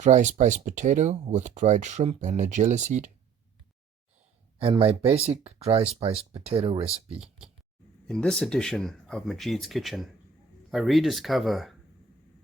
dry spiced potato with dried shrimp and Nigella seed, and my basic dry spiced potato recipe. In this edition of Majid's Kitchen, I rediscover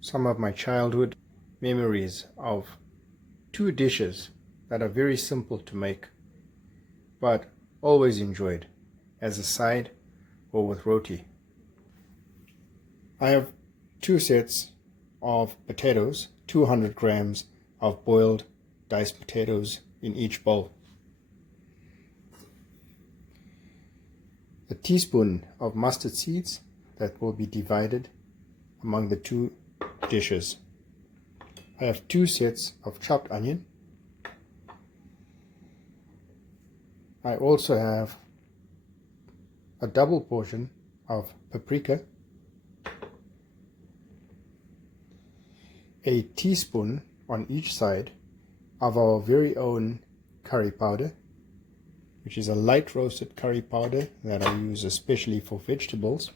some of my childhood memories of two dishes that are very simple to make, but always enjoyed as a side or with roti. I have two sets of potatoes, 200 grams of boiled diced potatoes in each bowl. A teaspoon of mustard seeds that will be divided among the two dishes. I have two sets of chopped onion. I also have a double portion of paprika, a teaspoon on each side of our very own curry powder, which is a light roasted curry powder that I use especially for vegetables,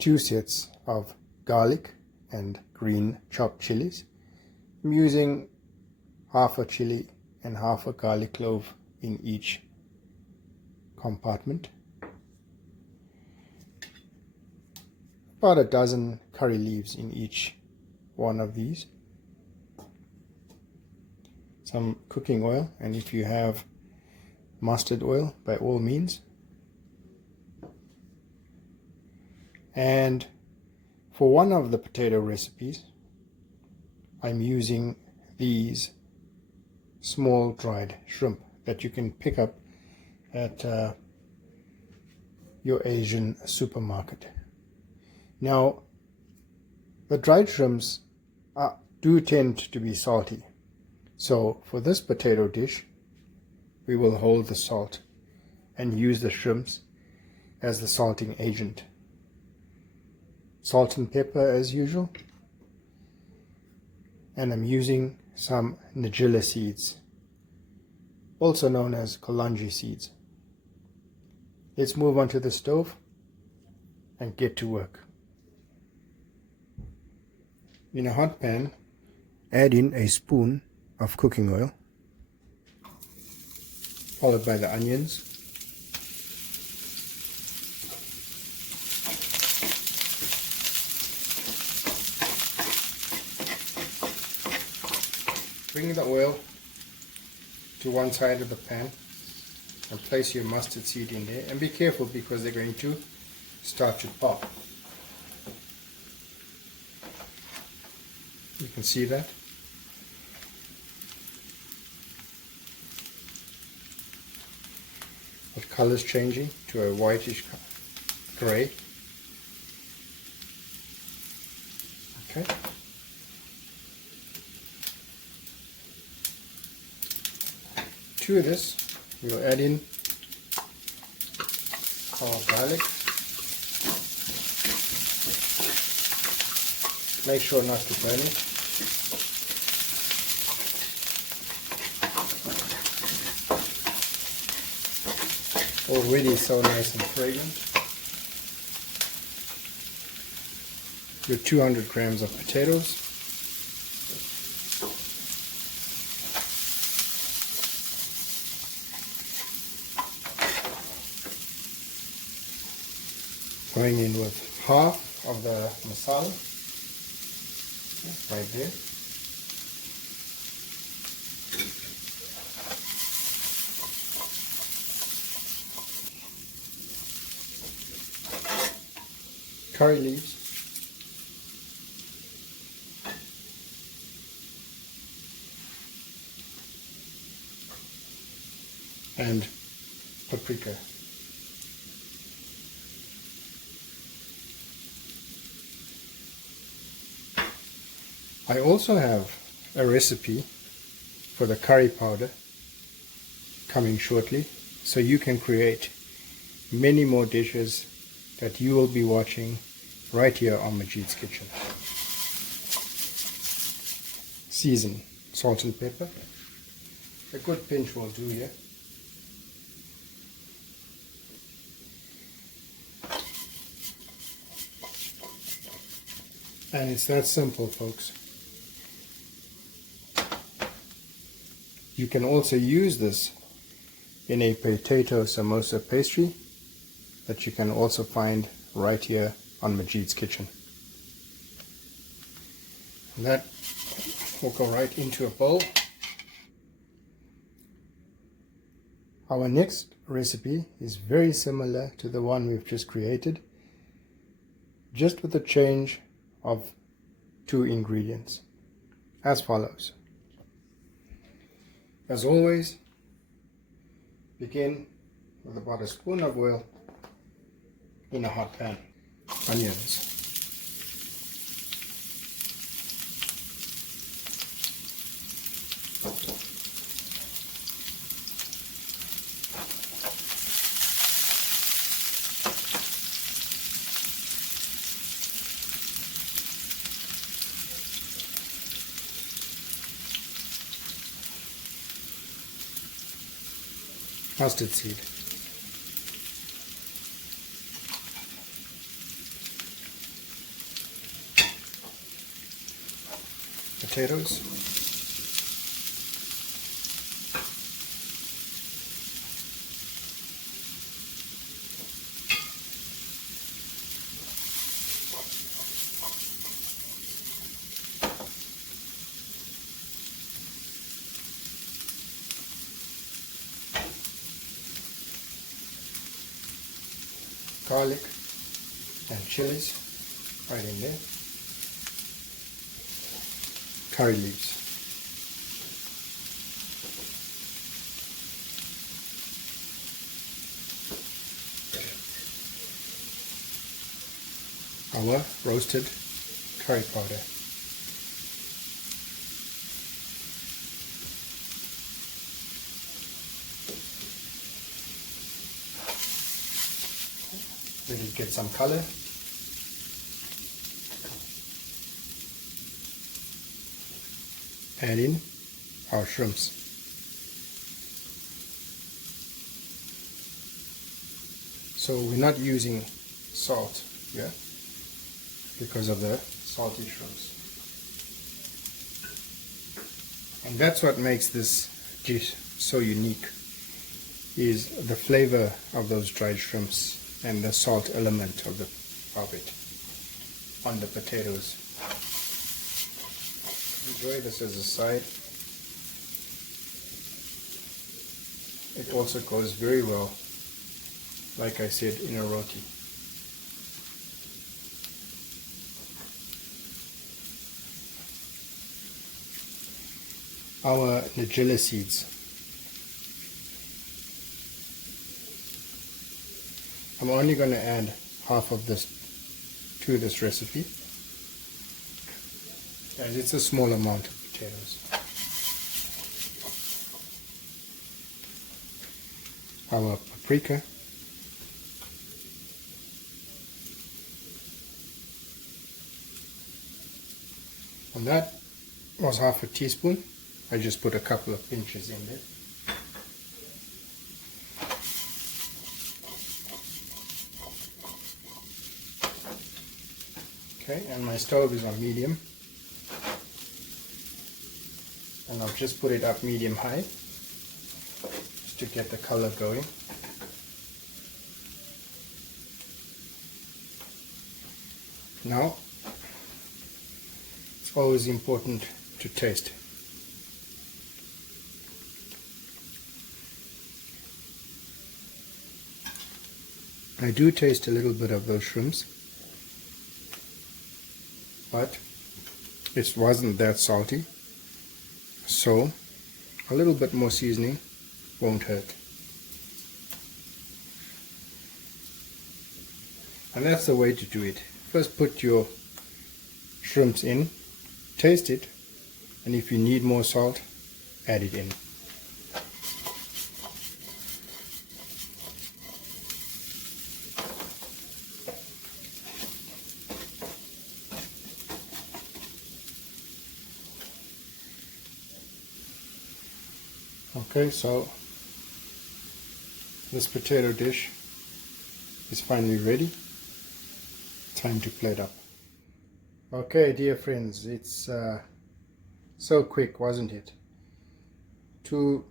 two sets of garlic and green chopped chilies. I'm using half a chili and half a garlic clove in each compartment. About a dozen curry leaves in each one of these. Some cooking oil, and if you have mustard oil, by all means. And for one of the potato recipes, I'm using these small dried shrimp that you can pick up at your Asian supermarket. Now, the dried shrimps do tend to be salty. So for this potato dish, we will hold the salt and use the shrimps as the salting agent. Salt and pepper as usual. And I'm using some Nigella seeds, also known as Kalonji seeds. Let's move on to the stove and get to work. In a hot pan, add in a spoon of cooking oil, followed by the onions, bring the oil to one side of the pan and place your mustard seed in there, and be careful because they're going to start to pop. You can see that. The color is changing to a whitish gray. Okay. To this, we'll add in our garlic. Make sure not to burn it. Already so nice and fragrant. Your 200 grams of potatoes. Going in with half of the masala, right there. Curry leaves, and paprika. I also have a recipe for the curry powder coming shortly, so you can create many more dishes that you will be watching right here on Majid's Kitchen. Season, salt and pepper. A good pinch will do here. And it's that simple, folks. You can also use this in a potato samosa pastry that you can also find right here on Majid's Kitchen. And that will go right into a bowl. Our next recipe is very similar to the one we've just created, just with a change of 2 ingredients, as follows. As always, begin with about a spoon of oil in a hot pan. Onions. Mustard seed. Potatoes. Garlic and chilies right in there. Curry leaves. Our roasted curry powder. Let it get some color. Add in our shrimps. So we're not using salt here because of the salty shrimps. And that's what makes this dish so unique, is the flavor of those dried shrimps and the salt element of it on the potatoes. Enjoy this as a side. It also goes very well, like I said, in a roti. Our Nigella seeds. I'm only going to add half of this to this recipe, as it's a small amount of potatoes. Our paprika. And that was half a teaspoon. I just put a couple of pinches in there. Okay, and my stove is on medium, and I'll just put it up medium high just to get the color going. Now, it's always important to taste. I do taste a little bit of those shrimps, but it wasn't that salty, so a little bit more seasoning won't hurt. And that's the way to do it. First put your shrimps in, taste it, and if you need more salt, add it in. Okay, so this potato dish is finally ready. Time to plate up. Okay, dear friends, it's so quick, wasn't it? Two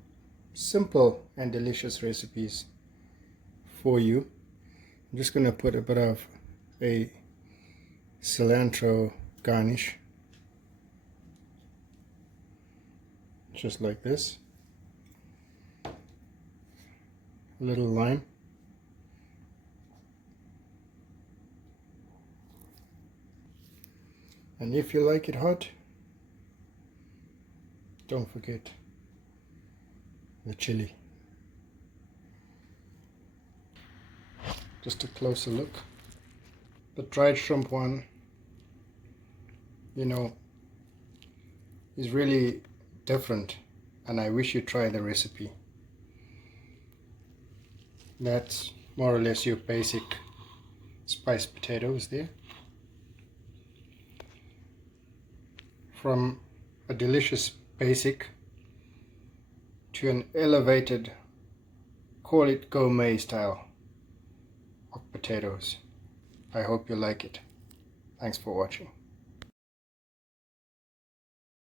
simple and delicious recipes for you. I'm just going to put a bit of a cilantro garnish, just like this. A little lime. And if you like it hot, don't forget the chili. Just a closer look. The dried shrimp one, is really different, and I wish you try the recipe. That's more or less your basic spiced potatoes there. From a delicious basic to an elevated, call it gourmet style of potatoes. I hope you like it. Thanks for watching.